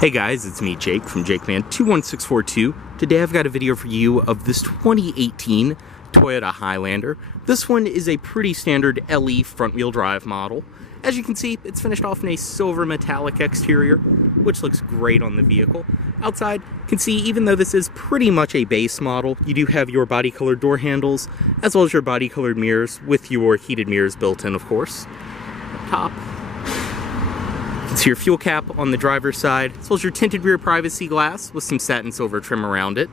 Hey guys, it's me Jake from JakeMan21642. Today I've got a video for you of this 2018 Toyota Highlander. This one is a pretty standard LE front-wheel drive model. As you can see, it's finished off in a silver metallic exterior, which looks great on the vehicle. Outside, you can see even though this is pretty much a base model, you do have your body-colored door handles, as well as your body-colored mirrors, with your heated mirrors built in, of course. Up top, it's your fuel cap on the driver's side, as well as your tinted rear privacy glass with some satin silver trim around it.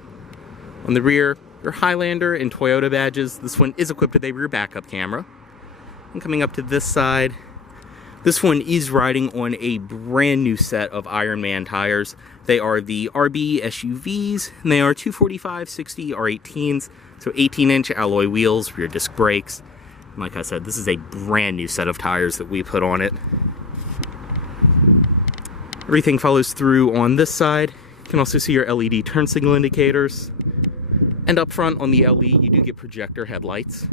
On the rear, your Highlander and Toyota badges. This one is equipped with a rear backup camera. And coming up to this side, this one is riding on a brand new set of Ironman tires. They are the RB SUVs, and they are 245/60 R18s, so 18-inch alloy wheels, rear disc brakes. And like I said, this is a brand new set of tires that we put on it. Everything follows through on this side. You can also see your LED turn signal indicators. And up front on the LE, you do get projector headlights.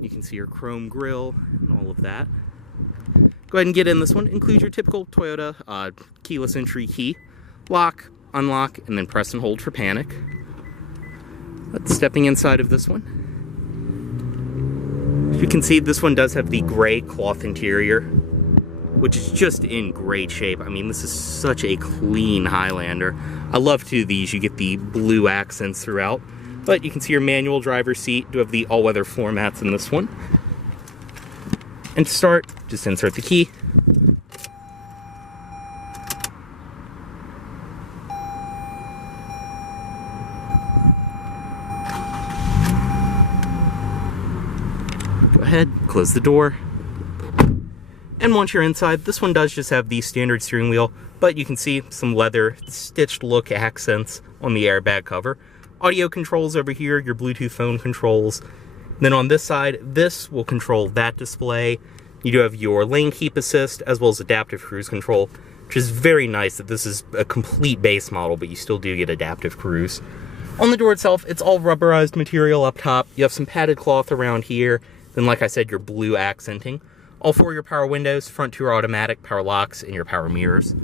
You can see your chrome grille and all of that. Go ahead and get in this one. Include your typical Toyota keyless entry key. Lock, unlock, and then press and hold for panic. But stepping inside of this one, you can see this one does have the gray cloth interior, which is just in great shape. I mean, this is such a clean Highlander. I love too these, you get the blue accents throughout. But you can see your manual driver's seat, do have the all-weather floor mats in this one. And to start, just insert the key. Go ahead, close the door. And once you're inside, this one does just have the standard steering wheel, but you can see some leather stitched look accents on the airbag cover. Audio controls over here, your Bluetooth phone controls. Then on this side, this will control that display. You do have your lane keep assist, as well as adaptive cruise control, which is very nice that this is a complete base model, but you still do get adaptive cruise. On the door itself, it's all rubberized material up top. You have some padded cloth around here. Then, like I said, your blue accenting. All four of your power windows, front two are automatic, power locks, and your power mirrors.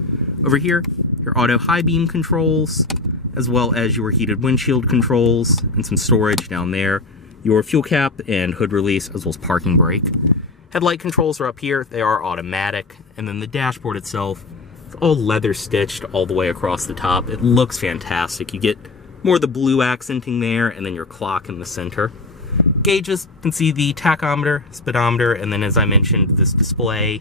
Over here, your auto high beam controls, as well as your heated windshield controls, and some storage down there. Your fuel cap and hood release, as well as parking brake. Headlight controls are up here, they are automatic. And then the dashboard itself, it's all leather stitched all the way across the top. It looks fantastic. You get more of the blue accenting there, and then your clock in the center. Gauges, you can see the tachometer, speedometer, and then as I mentioned, this display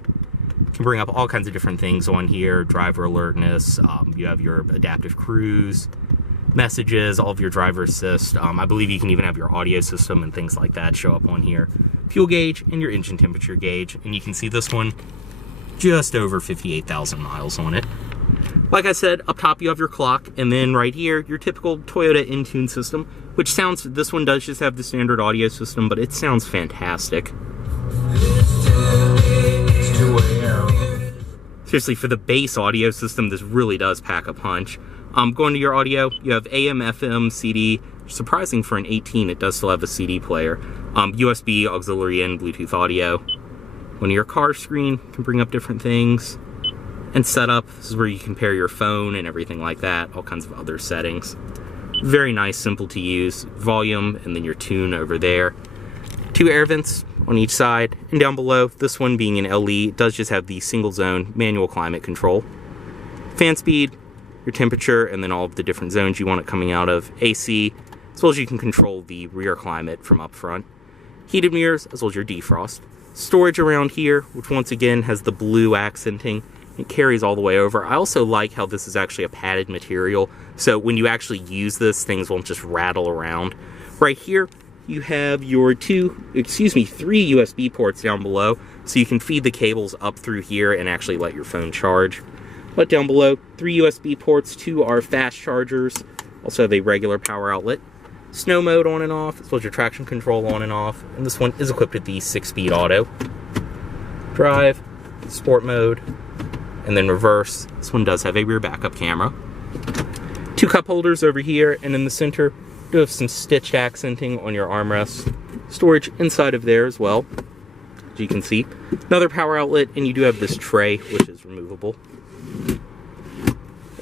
can bring up all kinds of different things on here. Driver alertness, you have your adaptive cruise, messages, all of your driver assist. I believe you can even have your audio system and things like that show up on here. Fuel gauge and your engine temperature gauge, and you can see this one just over 58,000 miles on it. Like I said, up top you have your clock, and then right here, your typical Toyota Intune system, which sounds, this one does just have the standard audio system, but it sounds fantastic. Seriously, for the base audio system, this really does pack a punch. Going to your audio, you have AM, FM, CD. Surprising for an 18, it does still have a CD player. USB, auxiliary in, Bluetooth audio. Going to your car screen, you can bring up different things. And setup, this is where you can pair your phone and everything like that, all kinds of other settings. Very nice, simple to use. Volume, and then your tune over there. Two air vents on each side, and down below, this one being an LE, does just have the single zone manual climate control. Fan speed, your temperature, and then all of the different zones you want it coming out of. AC, as well as you can control the rear climate from up front. Heated mirrors, as well as your defrost. Storage around here, which once again has the blue accenting. It carries all the way over. I also like how this is actually a padded material, so when you actually use this, things won't just rattle around. Right here, you have your three USB ports down below, so you can feed the cables up through here and actually let your phone charge. But down below, 3 USB ports, 2 are fast chargers, also have a regular power outlet. Snow mode on and off, as well as your traction control on and off, and this one is equipped with the 6-speed auto. Drive, sport mode, and then reverse. This one does have a rear backup camera. 2 cup holders over here, and in the center, you do have some stitched accenting on your armrests. Storage inside of there as well, as you can see. Another power outlet, and you do have this tray, which is removable.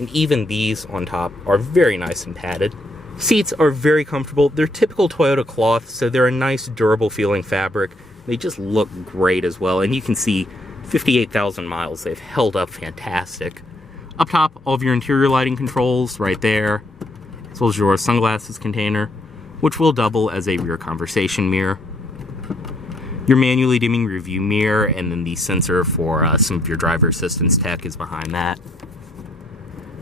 and even these on top are very nice and padded. Seats are very comfortable. They're typical Toyota cloth, so they're a nice durable feeling fabric. They just look great as well, and you can see 58,000 miles. They've held up fantastic. Up top, all of your interior lighting controls right there, as well as your sunglasses container, which will double as a rear conversation mirror. Your manually dimming rearview mirror, and then the sensor for some of your driver assistance tech is behind that.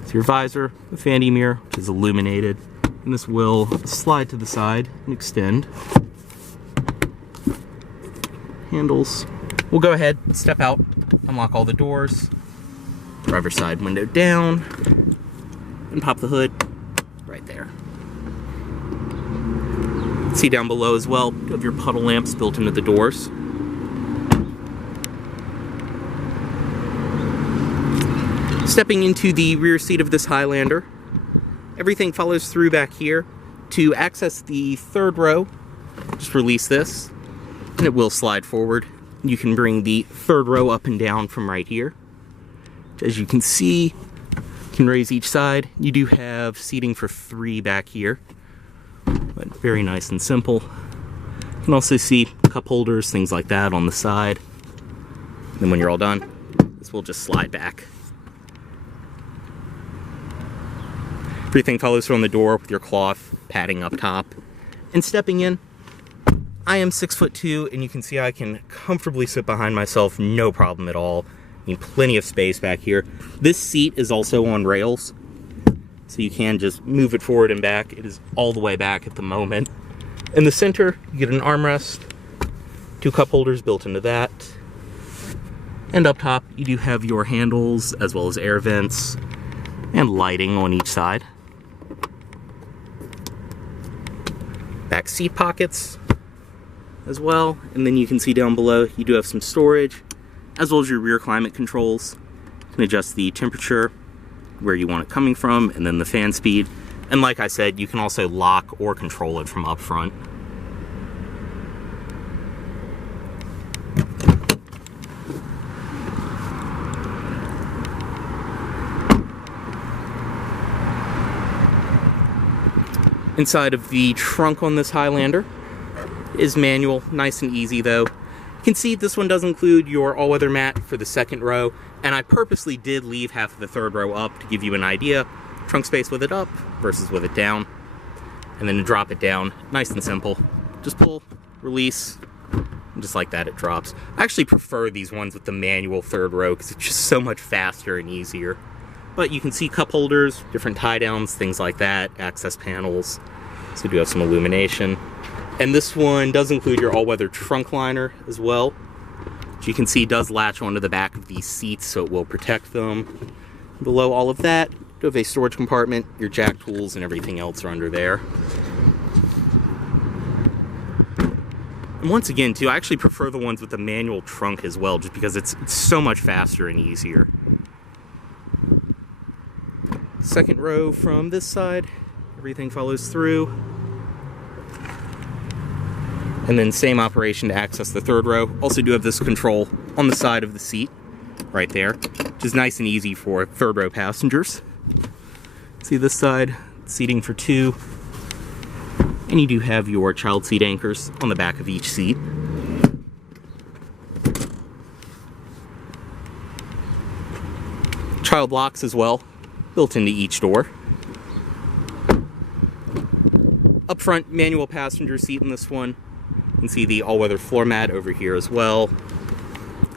So your visor, the vanity mirror, which is illuminated, and this will slide to the side and extend. Handles. We'll go ahead, step out, unlock all the doors, driver's side window down, and pop the hood right there. See down below as well, you have your puddle lamps built into the doors. Stepping into the rear seat of this Highlander, everything follows through back here. To access the third row, just release this, and it will slide forward. You can bring the third row up and down from right here. As you can see, you can raise each side. You do have seating for 3 back here, but very nice and simple. You can also see cup holders, things like that on the side. Then when you're all done, this will just slide back. Everything follows through on the door with your cloth padding up top. And stepping in, I am 6'2", and you can see I can comfortably sit behind myself, no problem at all. I mean, plenty of space back here. This seat is also on rails, so you can just move it forward and back. It is all the way back at the moment. In the center, you get an armrest, 2 cup holders built into that. And up top, you do have your handles, as well as air vents, and lighting on each side. Back seat pockets as well, and then you can see down below you do have some storage, as well as your rear climate controls. You can adjust the temperature, where you want it coming from, and then the fan speed. And like I said, you can also lock or control it from up front. Inside of the trunk on this Highlander is manual, nice and easy though. You can see this one does include your all-weather mat for the second row, and I purposely did leave half of the third row up to give you an idea. Trunk space with it up versus with it down. And then to drop it down, nice and simple. Just pull, release, and just like that it drops. I actually prefer these ones with the manual third row because it's just so much faster and easier. But you can see cup holders, different tie downs, things like that, access panels. So you do have some illumination. And this one does include your all-weather trunk liner as well, which you can see does latch onto the back of these seats, so it will protect them. Below all of that, you have a storage compartment, your jack tools and everything else are under there. And once again, too, I actually prefer the ones with the manual trunk as well, just because it's so much faster and easier. Second row from this side, everything follows through. And then same operation to access the third row. Also do have this control on the side of the seat, right there, which is nice and easy for third row passengers. See this side, seating for 2. And you do have your child seat anchors on the back of each seat. Child locks as well, built into each door. Up front, manual passenger seat in this one. You can see the all-weather floor mat over here as well.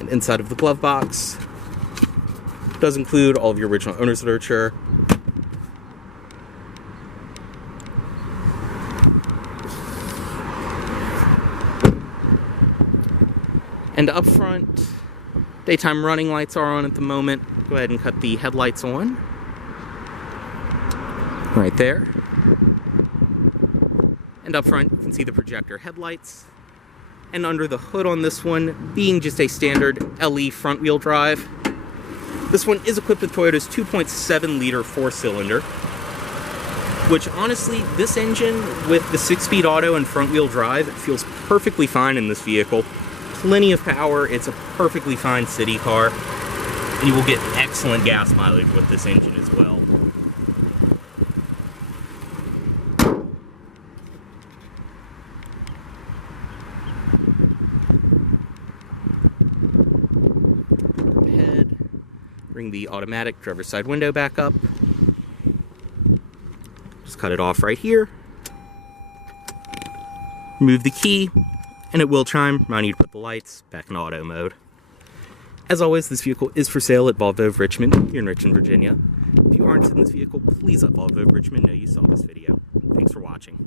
And inside of the glove box does include all of your original owner's literature. And up front, daytime running lights are on at the moment. Go ahead and cut the headlights on. Right there. And up front, you can see the projector headlights. And under the hood on this one, being just a standard LE front-wheel drive, this one is equipped with Toyota's 2.7-liter 4-cylinder, which honestly, this engine with the 6-speed auto and front-wheel drive, it feels perfectly fine in this vehicle. Plenty of power, it's a perfectly fine city car, and you will get excellent gas mileage with this engine as well. bring the automatic driver's side window back up. Just cut it off right here. Remove the key, and it will chime, remind you to put the lights back in auto mode. As always, this vehicle is for sale at Volvo of Richmond, here in Richmond, Virginia. If you aren't in this vehicle, please let Volvo of Richmond know you saw this video. Thanks for watching.